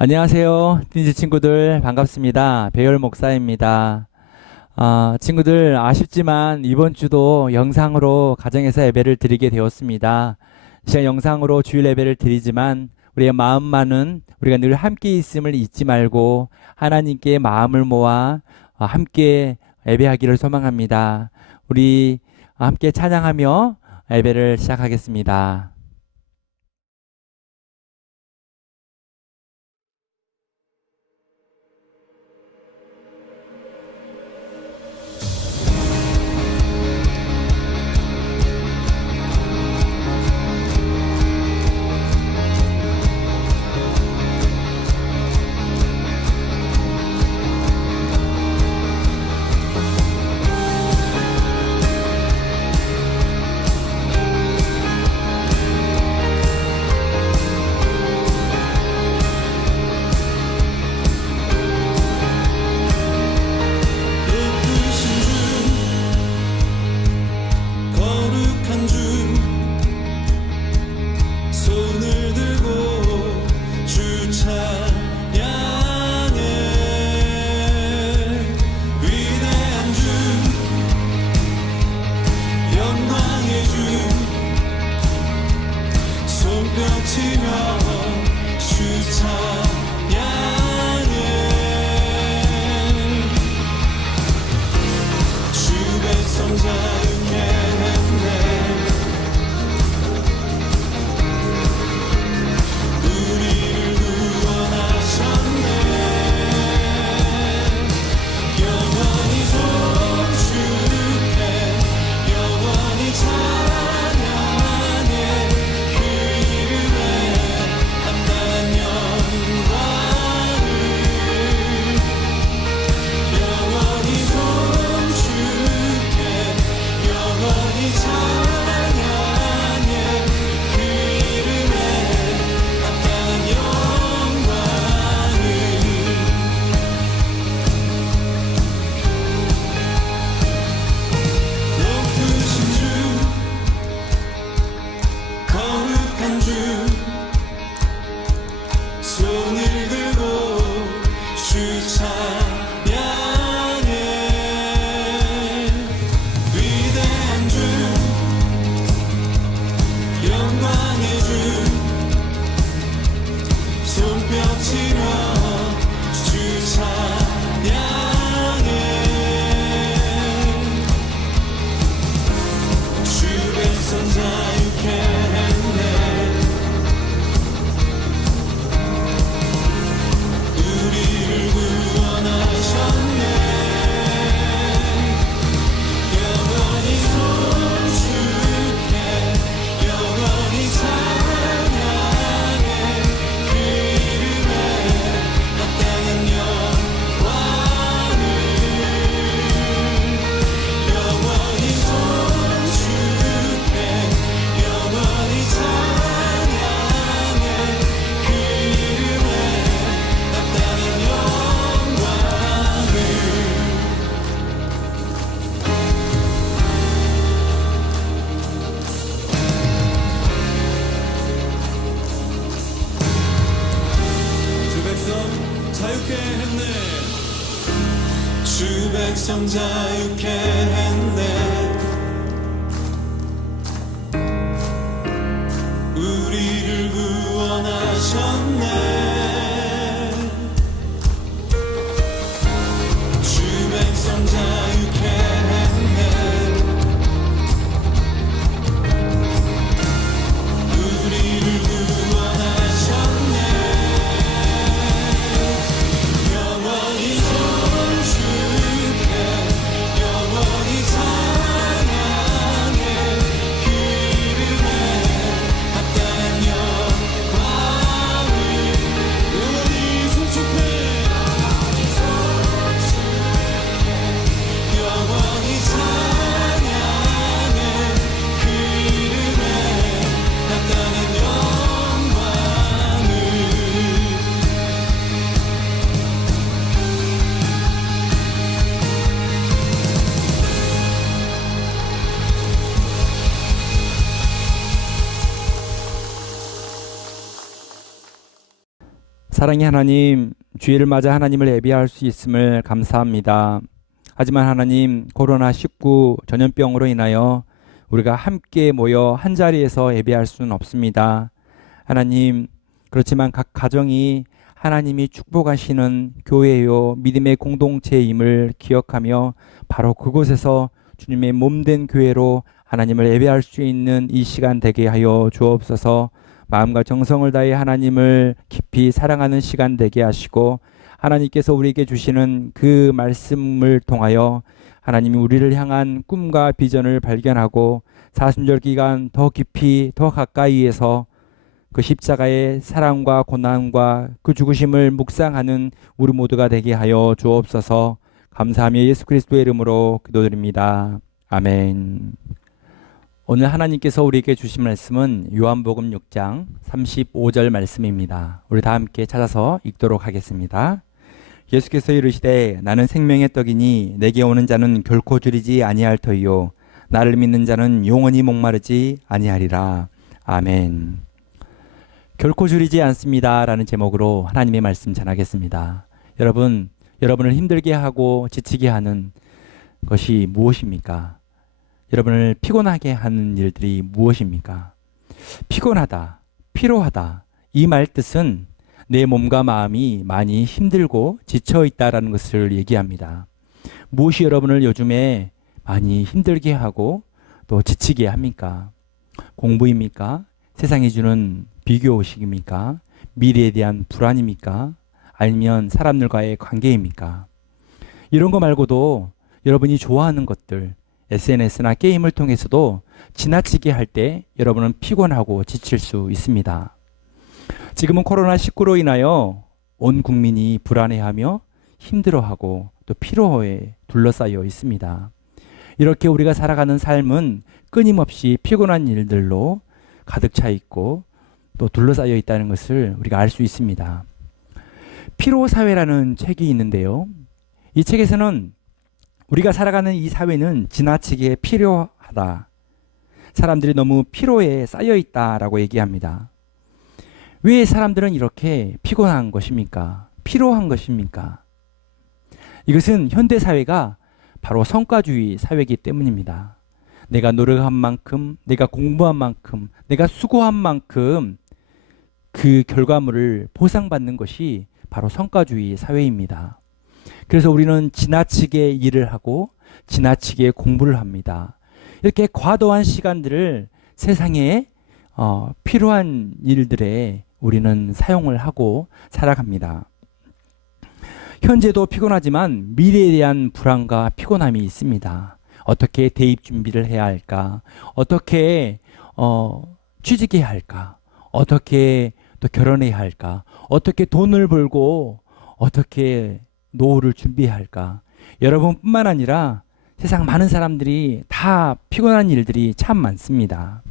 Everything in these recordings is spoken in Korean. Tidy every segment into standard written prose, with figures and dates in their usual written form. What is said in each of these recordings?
안녕하세요. 틴즈 친구들 반갑습니다. 배열 목사입니다. 친구들 아쉽지만 이번 주도 영상으로 가정에서 예배를 드리게 되었습니다. 시간 영상으로 주일 예배를 드리지만 우리의 마음만은 우리가 늘 함께 있음을 잊지 말고 하나님께 마음을 모아 함께 예배하기를 소망합니다. 우리 함께 찬양하며 예배를 시작하겠습니다. 주 백성 자유케 했네. 우리를 구원하셨네. 주 백성 자유케 했네. 우리를 구원하셨네. 영원히 영원히 찬양해. 그 이름에 합당한 영광을 사랑의 하나님, 주일을 맞아 하나님을 예배할 수 있음을 감사합니다. 하지만 하나님, 코로나19 전염병으로 인하여 우리가 함께 모여 한 자리에서 예배할 수는 없습니다. 하나님, 그렇지만 각 가정이 하나님이 축복하시는 교회요 믿음의 공동체임을 기억하며 바로 그곳에서 주님의 몸된 교회로 하나님을 예배할 수 있는 이 시간 되게 하여 주옵소서. 마음과 정성을 다해 하나님을 깊이 사랑하는 시간 되게 하시고, 하나님께서 우리에게 주시는 그 말씀을 통하여 하나님이 우리를 향한 꿈과 비전을 발견하고 사순절 기간 더 깊이 더 가까이에서 그 십자가의 사랑과 고난과 그 죽으심을 묵상하는 우리 모두가 되게 하여 주옵소서. 감사하며 예수 그리스도의 이름으로 기도드립니다. 아멘. 오늘 하나님께서 우리에게 주신 말씀은 요한복음 6장 35절 말씀입니다. 우리 다 함께 찾아서 읽도록 하겠습니다. 예수께서 이르시되 나는 생명의 떡이니 내게 오는 자는 결코 줄이지 아니할 터이요 나를 믿는 자는 영원히 목마르지 아니하리라. 아멘. 결코 줄이지 않습니다 라는 제목으로 하나님의 말씀 전하겠습니다. 여러분을 힘들게 하고 지치게 하는 것이 무엇입니까? 여러분을 피곤하게 하는 일들이 무엇입니까? 피곤하다, 피로하다, 이 말 뜻은 내 몸과 마음이 많이 힘들고 지쳐 있다라는 것을 얘기합니다. 무엇이 여러분을 요즘에 많이 힘들게 하고 또 지치게 합니까? 공부입니까? 세상이 주는 비교의식입니까? 미래에 대한 불안입니까? 아니면 사람들과의 관계입니까? 이런 거 말고도 여러분이 좋아하는 것들, SNS나 게임을 통해서도 지나치게 할 때 여러분은 피곤하고 지칠 수 있습니다. 지금은 코로나19로 인하여 온 국민이 불안해하며 힘들어하고 또 피로에 둘러싸여 있습니다. 이렇게 우리가 살아가는 삶은 끊임없이 피곤한 일들로 가득 차 있고 또 둘러싸여 있다는 것을 우리가 알 수 있습니다. 피로사회라는 책이 있는데요. 이 책에서는 우리가 살아가는 이 사회는 지나치게 필요하다. 사람들이 너무 피로에 쌓여 있다라고 얘기합니다. 왜 사람들은 이렇게 피곤한 것입니까? 피로한 것입니까? 이것은 현대사회가 바로 성과주의 사회이기 때문입니다. 내가 노력한 만큼, 내가 공부한 만큼, 내가 수고한 만큼 그 결과물을 보상받는 것이 바로 성과주의 사회입니다. 그래서 우리는 지나치게 일을 하고 지나치게 공부를 합니다. 이렇게 과도한 시간들을 세상에 필요한 일들에 우리는 사용을 하고 살아갑니다. 현재도 피곤하지만 미래에 대한 불안과 피곤함이 있습니다. 어떻게 대입 준비를 해야 할까? 어떻게 취직해야 할까? 어떻게 또 결혼해야 할까? 어떻게 돈을 벌고 어떻게 노후를 준비해야 할까? 여러분뿐만 아니라 세상 많은 사람들이 다 피곤한 일들이 참 많습니다.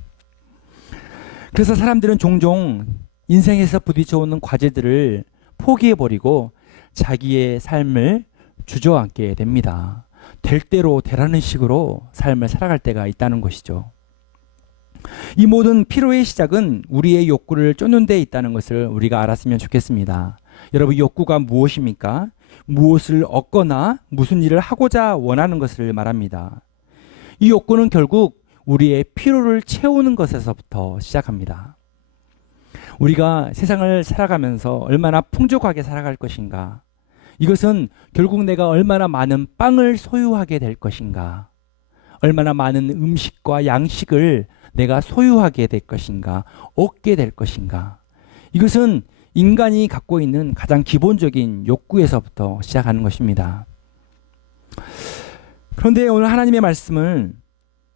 그래서 사람들은 종종 인생에서 부딪혀오는 과제들을 포기해버리고 자기의 삶을 주저앉게 됩니다. 될 대로 되라는 식으로 삶을 살아갈 때가 있다는 것이죠. 이 모든 피로의 시작은 우리의 욕구를 쫓는 데 있다는 것을 우리가 알았으면 좋겠습니다. 여러분, 욕구가 무엇입니까? 무엇을 얻거나 무슨 일을 하고자 원하는 것을 말합니다. 이 욕구는 결국 우리의 피로를 채우는 것에서부터 시작합니다. 우리가 세상을 살아가면서 얼마나 풍족하게 살아갈 것인가? 이것은 결국 내가 얼마나 많은 빵을 소유하게 될 것인가? 얼마나 많은 음식과 양식을 내가 소유하게 될 것인가? 얻게 될 것인가? 이것은 인간이 갖고 있는 가장 기본적인 욕구에서부터 시작하는 것입니다. 그런데 오늘 하나님의 말씀을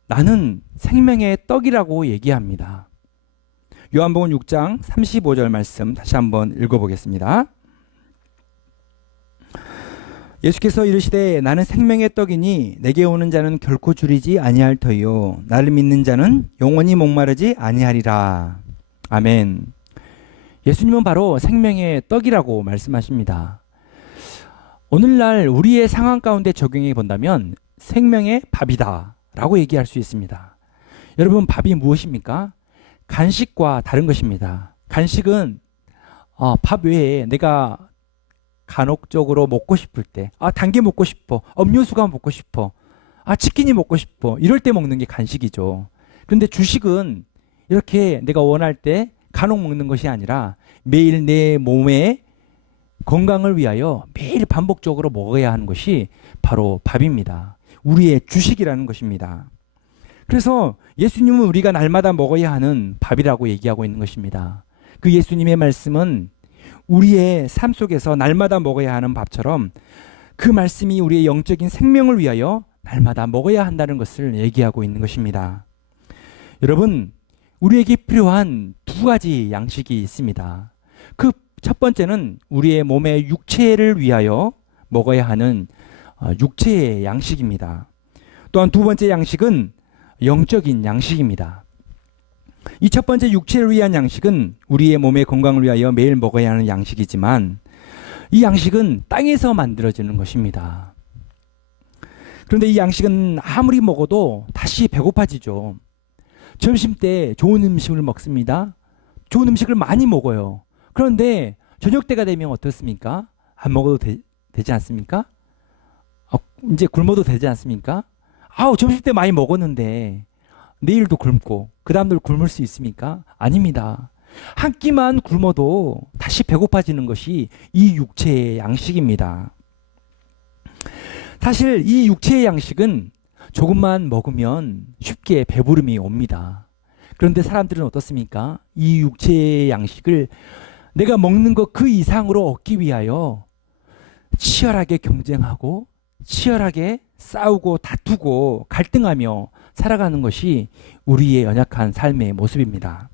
나는 생명의 떡이라고 얘기합니다. 요한복음 6장 35절 말씀 다시 한번 읽어보겠습니다. 예수께서 이르시되 나는 생명의 떡이니 내게 오는 자는 결코 줄이지 아니할 터이요 나를 믿는 자는 영원히 목마르지 아니하리라. 아멘. 예수님은 바로 생명의 떡이라고 말씀하십니다. 오늘날 우리의 상황 가운데 적용해 본다면 생명의 밥이다 라고 얘기할 수 있습니다. 여러분, 밥이 무엇입니까? 간식과 다른 것입니다. 간식은 밥 외에 내가 간혹적으로 먹고 싶을 때, 단 게 먹고 싶어, 음료수가 먹고 싶어, 치킨이 먹고 싶어, 이럴 때 먹는 게 간식이죠. 그런데 주식은 이렇게 내가 원할 때 간혹 먹는 것이 아니라 매일 내 몸의 건강을 위하여 매일 반복적으로 먹어야 하는 것이 바로 밥입니다. 우리의 주식이라는 것입니다. 그래서 예수님은 우리가 날마다 먹어야 하는 밥이라고 얘기하고 있는 것입니다. 그 예수님의 말씀은 우리의 삶 속에서 날마다 먹어야 하는 밥처럼 그 말씀이 우리의 영적인 생명을 위하여 날마다 먹어야 한다는 것을 얘기하고 있는 것입니다. 여러분, 우리에게 필요한 두 가지 양식이 있습니다. 그 첫 번째는 우리의 몸의 육체를 위하여 먹어야 하는 육체의 양식입니다. 또한 두 번째 양식은 영적인 양식입니다. 이 첫 번째 육체를 위한 양식은 우리의 몸의 건강을 위하여 매일 먹어야 하는 양식이지만 이 양식은 땅에서 만들어지는 것입니다. 그런데 이 양식은 아무리 먹어도 다시 배고파지죠. 점심 때 좋은 음식을 먹습니다. 좋은 음식을 많이 먹어요. 그런데 저녁 때가 되면 어떻습니까? 안 먹어도 되지 않습니까? 이제 굶어도 되지 않습니까? 점심 때 많이 먹었는데 내일도 굶고 그 다음날 굶을 수 있습니까? 아닙니다. 한 끼만 굶어도 다시 배고파지는 것이 이 육체의 양식입니다. 사실 이 육체의 양식은 조금만 먹으면 쉽게 배부름이 옵니다. 그런데 사람들은 어떻습니까? 이 육체의 양식을 내가 먹는 것 그 이상으로 얻기 위하여 치열하게 경쟁하고 치열하게 싸우고 다투고 갈등하며 살아가는 것이 우리의 연약한 삶의 모습입니다.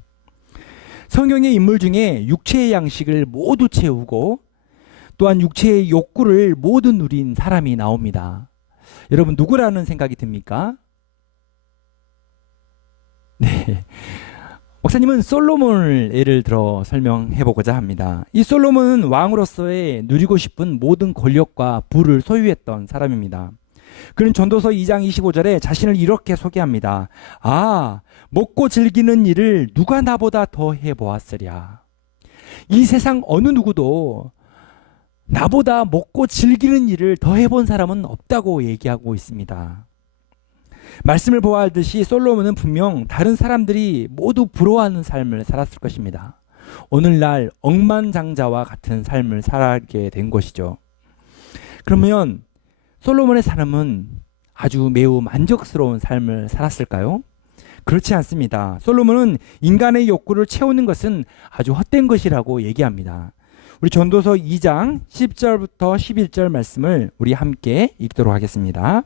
성경의 인물 중에 육체의 양식을 모두 채우고 또한 육체의 욕구를 모두 누린 사람이 나옵니다. 여러분, 누구라는 생각이 듭니까? 네. 목사님은 솔로몬을 예를 들어 설명해 보고자 합니다. 이 솔로몬은 왕으로서의 누리고 싶은 모든 권력과 부를 소유했던 사람입니다. 그는 전도서 2장 25절에 자신을 이렇게 소개합니다. 먹고 즐기는 일을 누가 나보다 더 해보았으랴. 이 세상 어느 누구도 나보다 먹고 즐기는 일을 더 해본 사람은 없다고 얘기하고 있습니다. 말씀을 보아하듯이 솔로몬은 분명 다른 사람들이 모두 부러워하는 삶을 살았을 것입니다. 오늘날 억만장자와 같은 삶을 살게 된 것이죠. 그러면 솔로몬의 삶은 아주 매우 만족스러운 삶을 살았을까요? 그렇지 않습니다. 솔로몬은 인간의 욕구를 채우는 것은 아주 헛된 것이라고 얘기합니다. 우리 전도서 2장 10절부터 11절 말씀을 우리 함께 읽도록 하겠습니다.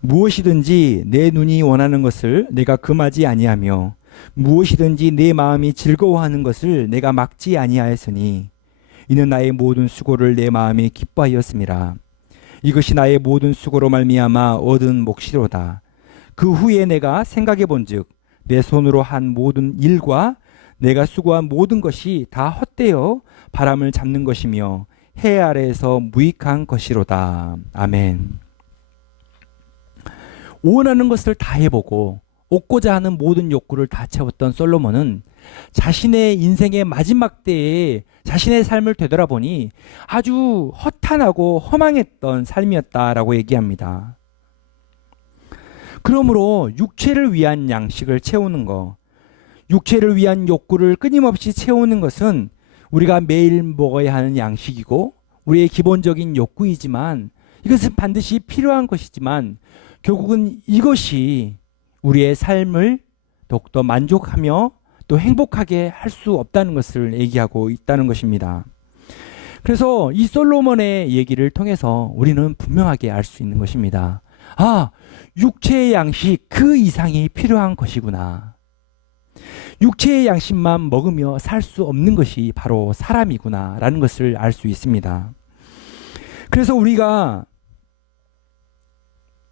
무엇이든지 내 눈이 원하는 것을 내가 금하지 아니하며 무엇이든지 내 마음이 즐거워하는 것을 내가 막지 아니하였으니 이는 나의 모든 수고를 내 마음이 기뻐하였음이라. 이것이 나의 모든 수고로 말미암아 얻은 몫이로다. 그 후에 내가 생각해 본즉 내 손으로 한 모든 일과 내가 수고한 모든 것이 다 헛되어 바람을 잡는 것이며 해 아래에서 무익한 것이로다. 아멘. 원하는 것을 다 해보고 얻고자 하는 모든 욕구를 다 채웠던 솔로몬은 자신의 인생의 마지막 때에 자신의 삶을 되돌아보니 아주 허탄하고 허망했던 삶이었다라고 얘기합니다. 그러므로 육체를 위한 양식을 채우는 것, 육체를 위한 욕구를 끊임없이 채우는 것은 우리가 매일 먹어야 하는 양식이고 우리의 기본적인 욕구이지만 이것은 반드시 필요한 것이지만 결국은 이것이 우리의 삶을 더욱더 만족하며 또 행복하게 할 수 없다는 것을 얘기하고 있다는 것입니다. 그래서 이 솔로몬의 얘기를 통해서 우리는 분명하게 알 수 있는 것입니다. 육체의 양식 그 이상이 필요한 것이구나. 육체의 양식만 먹으며 살 수 없는 것이 바로 사람이구나 라는 것을 알 수 있습니다. 그래서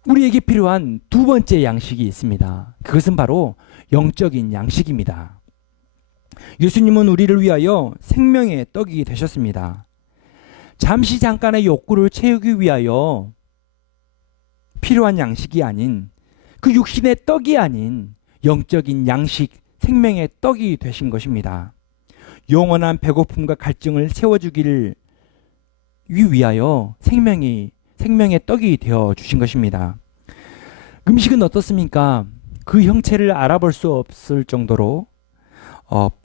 우리에게 필요한 두 번째 양식이 있습니다. 그것은 바로 영적인 양식입니다. 예수님은 우리를 위하여 생명의 떡이 되셨습니다. 잠시 잠깐의 욕구를 채우기 위하여 필요한 양식이 아닌 그 육신의 떡이 아닌 영적인 양식, 생명의 떡이 되신 것입니다. 영원한 배고픔과 갈증을 채워주기를 위하여 생명의 떡이 되어 주신 것입니다. 음식은 어떻습니까? 그 형체를 알아볼 수 없을 정도로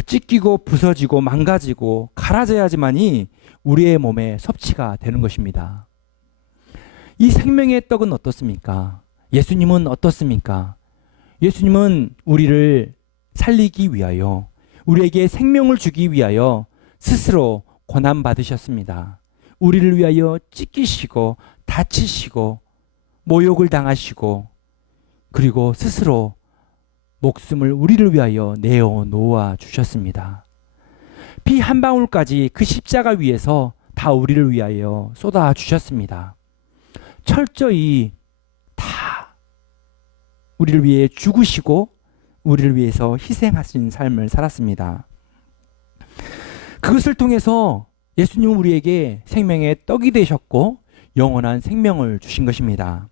찢기고 부서지고 망가지고 갈아져야지만이 우리의 몸에 섭취가 되는 것입니다. 이 생명의 떡은 어떻습니까? 예수님은 어떻습니까? 예수님은 우리를 살리기 위하여, 우리에게 생명을 주기 위하여 스스로 고난 받으셨습니다. 우리를 위하여 찢기시고 다치시고 모욕을 당하시고 그리고 스스로 목숨을 우리를 위하여 내어 놓아 주셨습니다. 피 한 방울까지 그 십자가 위에서 다 우리를 위하여 쏟아 주셨습니다. 철저히 다 우리를 위해 죽으시고 우리를 위해서 희생하신 삶을 살았습니다. 그것을 통해서 예수님은 우리에게 생명의 떡이 되셨고 영원한 생명을 주신 것입니다.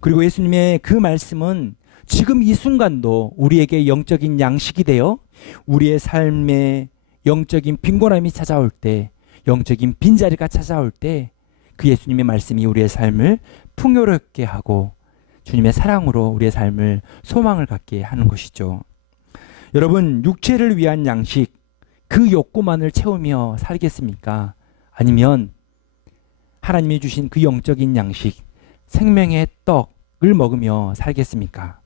그리고 예수님의 그 말씀은 지금 이 순간도 우리에게 영적인 양식이 되어 우리의 삶에 영적인 빈곤함이 찾아올 때, 영적인 빈자리가 찾아올 때 그 예수님의 말씀이 우리의 삶을 풍요롭게 하고 주님의 사랑으로 우리의 삶을 소망을 갖게 하는 것이죠. 여러분, 육체를 위한 양식, 그 욕구만을 채우며 살겠습니까? 아니면 하나님이 주신 그 영적인 양식, 생명의 떡을 먹으며 살겠습니까?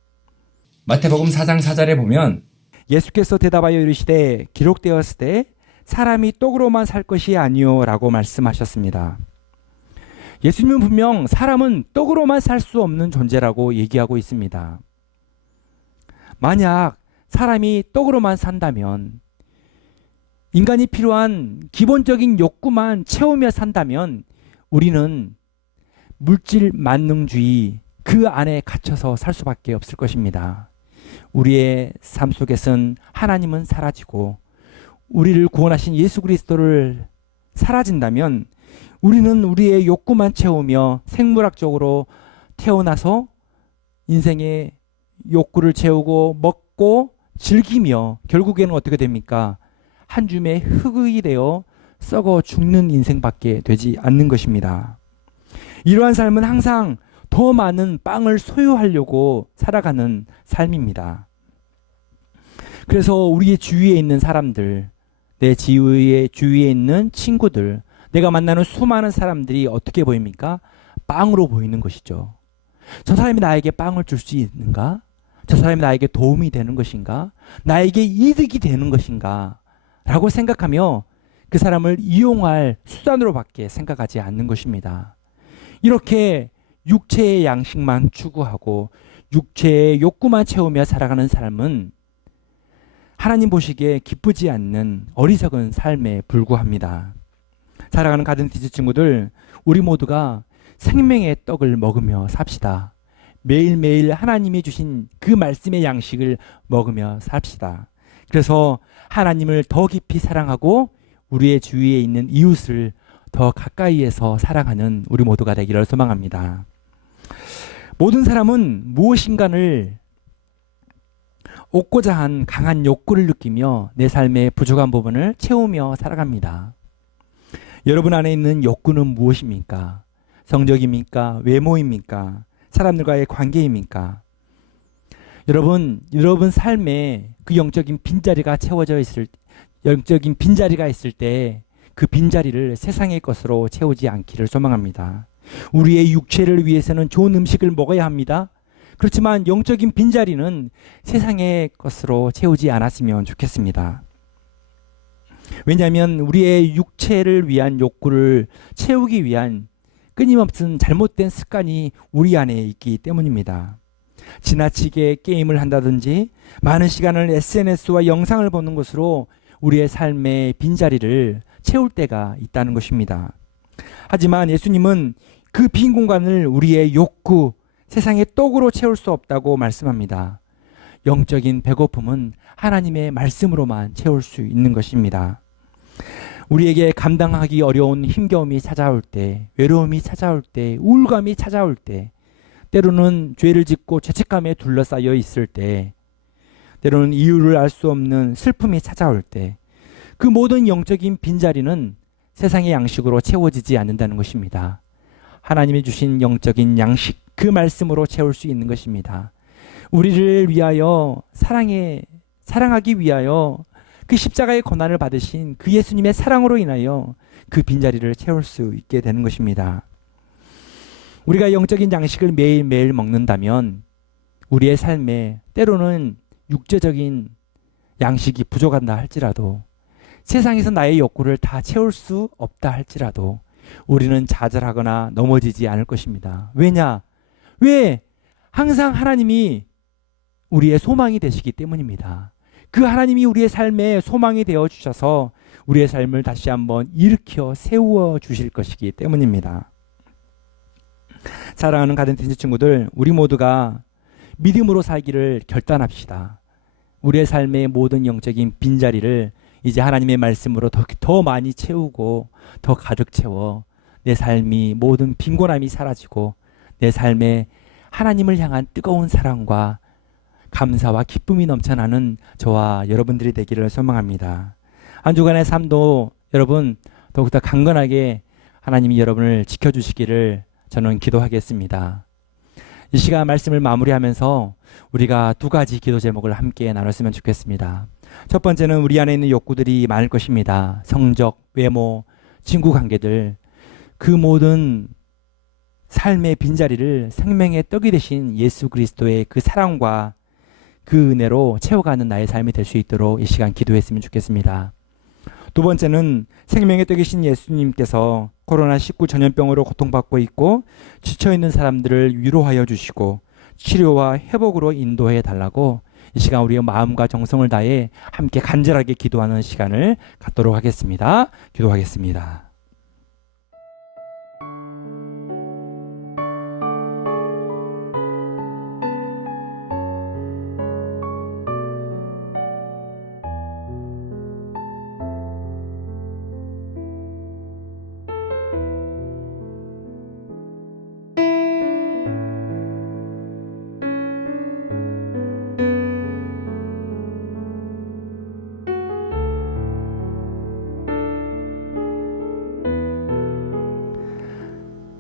마태복음 4장 4절에 보면 예수께서 대답하여 이르시되 기록되었을 때 사람이 떡으로만 살 것이 아니요 라고 말씀하셨습니다. 예수님은 분명 사람은 떡으로만 살 수 없는 존재라고 얘기하고 있습니다. 만약 사람이 떡으로만 산다면, 인간이 필요한 기본적인 욕구만 채우며 산다면 우리는 물질 만능주의 그 안에 갇혀서 살 수밖에 없을 것입니다. 우리의 삶 속에선 하나님은 사라지고 우리를 구원하신 예수 그리스도를 사라진다면 우리는 우리의 욕구만 채우며 생물학적으로 태어나서 인생의 욕구를 채우고 먹고 즐기며 결국에는 어떻게 됩니까? 한 줌의 흙이 되어 썩어 죽는 인생밖에 되지 않는 것입니다. 이러한 삶은 항상 더 많은 빵을 소유하려고 살아가는 삶입니다. 그래서 우리의 주위에 있는 사람들, 내 주위에 있는 친구들, 내가 만나는 수많은 사람들이 어떻게 보입니까? 빵으로 보이는 것이죠. 저 사람이 나에게 빵을 줄 수 있는가? 저 사람이 나에게 도움이 되는 것인가? 나에게 이득이 되는 것인가? 라고 생각하며 그 사람을 이용할 수단으로밖에 생각하지 않는 것입니다. 이렇게 육체의 양식만 추구하고 육체의 욕구만 채우며 살아가는 삶은 하나님 보시기에 기쁘지 않는 어리석은 삶에 불과합니다. 사랑하는 가든티즈 친구들, 우리 모두가 생명의 떡을 먹으며 삽시다. 매일매일 하나님이 주신 그 말씀의 양식을 먹으며 삽시다. 그래서 하나님을 더 깊이 사랑하고 우리의 주위에 있는 이웃을 더 가까이에서 사랑하는 우리 모두가 되기를 소망합니다. 모든 사람은 무엇인가를 얻고자 한 강한 욕구를 느끼며 내 삶의 부족한 부분을 채우며 살아갑니다. 여러분 안에 있는 욕구는 무엇입니까? 성적입니까? 외모입니까? 사람들과의 관계입니까? 여러분 삶에 그 영적인 빈자리가 있을 때 그 빈자리를 세상의 것으로 채우지 않기를 소망합니다. 우리의 육체를 위해서는 좋은 음식을 먹어야 합니다. 그렇지만 영적인 빈자리는 세상의 것으로 채우지 않았으면 좋겠습니다. 왜냐하면 우리의 육체를 위한 욕구를 채우기 위한 끊임없는 잘못된 습관이 우리 안에 있기 때문입니다. 지나치게 게임을 한다든지 많은 시간을 SNS와 영상을 보는 것으로 우리의 삶의 빈자리를 채울 때가 있다는 것입니다. 하지만 예수님은 그 빈 공간을 우리의 욕구, 세상의 떡으로 채울 수 없다고 말씀합니다. 영적인 배고픔은 하나님의 말씀으로만 채울 수 있는 것입니다. 우리에게 감당하기 어려운 힘겨움이 찾아올 때, 외로움이 찾아올 때, 우울감이 찾아올 때, 때로는 죄를 짓고 죄책감에 둘러싸여 있을 때, 때로는 이유를 알 수 없는 슬픔이 찾아올 때, 그 모든 영적인 빈자리는 세상의 양식으로 채워지지 않는다는 것입니다. 하나님이 주신 영적인 양식, 그 말씀으로 채울 수 있는 것입니다. 우리를 위하여 사랑하기 위하여 그 십자가의 고난을 받으신 그 예수님의 사랑으로 인하여 그 빈자리를 채울 수 있게 되는 것입니다. 우리가 영적인 양식을 매일매일 먹는다면 우리의 삶에 때로는 육체적인 양식이 부족한다 할지라도, 세상에서 나의 욕구를 다 채울 수 없다 할지라도 우리는 좌절하거나 넘어지지 않을 것입니다. 왜냐? 왜? 항상 하나님이 우리의 소망이 되시기 때문입니다. 그 하나님이 우리의 삶에 소망이 되어 주셔서 우리의 삶을 다시 한번 일으켜 세워 주실 것이기 때문입니다. 사랑하는 가든틴즈 친구들, 우리 모두가 믿음으로 살기를 결단합시다. 우리의 삶의 모든 영적인 빈자리를 이제 하나님의 말씀으로 더 많이 채우고 더 가득 채워 내 삶이 모든 빈곤함이 사라지고 내 삶에 하나님을 향한 뜨거운 사랑과 감사와 기쁨이 넘쳐나는 저와 여러분들이 되기를 소망합니다. 한 주간의 삶도 여러분 더욱더 강건하게 하나님이 여러분을 지켜주시기를 저는 기도하겠습니다. 이 시간 말씀을 마무리하면서 우리가 두 가지 기도 제목을 함께 나눴으면 좋겠습니다. 첫 번째는 우리 안에 있는 욕구들이 많을 것입니다. 성적, 외모, 친구 관계들, 그 모든 삶의 빈자리를 생명의 떡이 되신 예수 그리스도의 그 사랑과 그 은혜로 채워가는 나의 삶이 될 수 있도록 이 시간 기도했으면 좋겠습니다. 두 번째는 생명의 떡이신 예수님께서 코로나19 전염병으로 고통받고 있고 지쳐있는 사람들을 위로하여 주시고 치료와 회복으로 인도해 달라고 이 시간 우리의 마음과 정성을 다해 함께 간절하게 기도하는 시간을 갖도록 하겠습니다. 기도하겠습니다.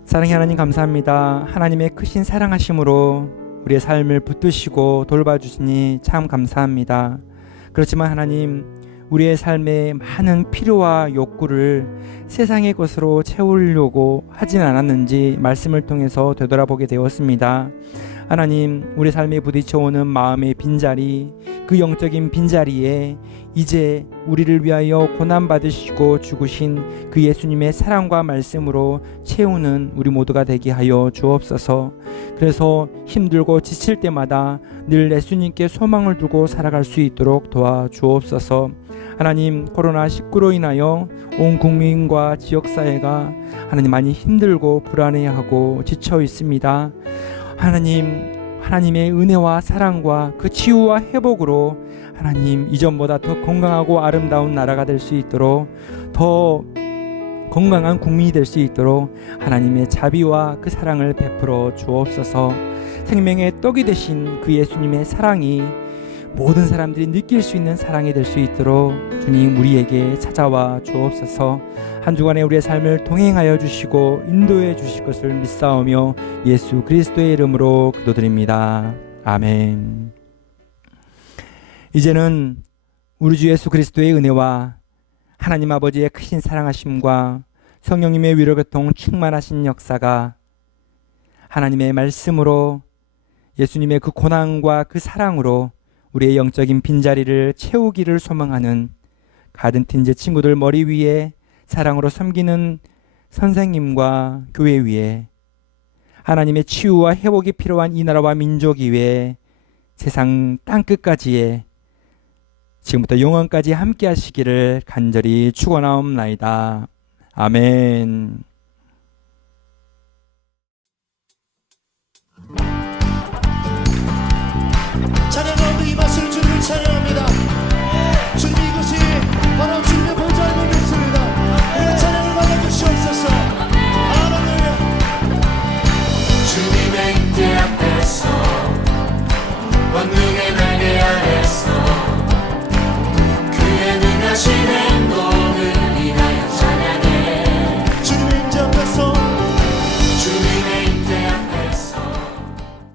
사랑의 하나님 감사합니다. 하나님의 크신 사랑하심으로 우리의 삶을 붙드시고 돌봐주시니 참 감사합니다. 그렇지만 하나님, 우리의 삶에 많은 필요와 욕구를 세상의 것으로 채우려고 하진 않았는지 말씀을 통해서 되돌아보게 되었습니다. 하나님, 우리 삶에 부딪혀오는 마음의 빈자리, 그 영적인 빈자리에 이제 우리를 위하여 고난받으시고 죽으신 그 예수님의 사랑과 말씀으로 채우는 우리 모두가 되게 하여 주옵소서. 그래서 힘들고 지칠 때마다 늘 예수님께 소망을 두고 살아갈 수 있도록 도와주옵소서. 하나님, 코로나19로 인하여 온 국민과 지역사회가 하나님 많이 힘들고 불안해하고 지쳐 있습니다. 하나님의 은혜와 사랑과 그 치유와 회복으로 하나님 이전보다 더 건강하고 아름다운 나라가 될 수 있도록, 더 건강한 국민이 될 수 있도록 하나님의 자비와 그 사랑을 베풀어 주옵소서. 생명의 떡이 되신 그 예수님의 사랑이 모든 사람들이 느낄 수 있는 사랑이 될 수 있도록 주님 우리에게 찾아와 주옵소서. 한 주간에 우리의 삶을 동행하여 주시고 인도해 주실 것을 믿사오며 예수 그리스도의 이름으로 기도드립니다. 아멘. 이제는 우리 주 예수 그리스도의 은혜와 하나님 아버지의 크신 사랑하심과 성령님의 위로교통 충만하신 역사가 하나님의 말씀으로 예수님의 그 고난과 그 사랑으로 우리의 영적인 빈자리를 채우기를 소망하는 가든틴즈 친구들 머리 위에 사랑으로 섬기는 선생님과 교회 위에 하나님의 치유와 회복이 필요한 이 나라와 민족 위에 세상 땅끝까지에 지금부터 영원까지 함께 하시기를 간절히 축원하옵나이다. 아멘. 찬양 가운데 이 맛을 주님을 찬양합니다. 주님이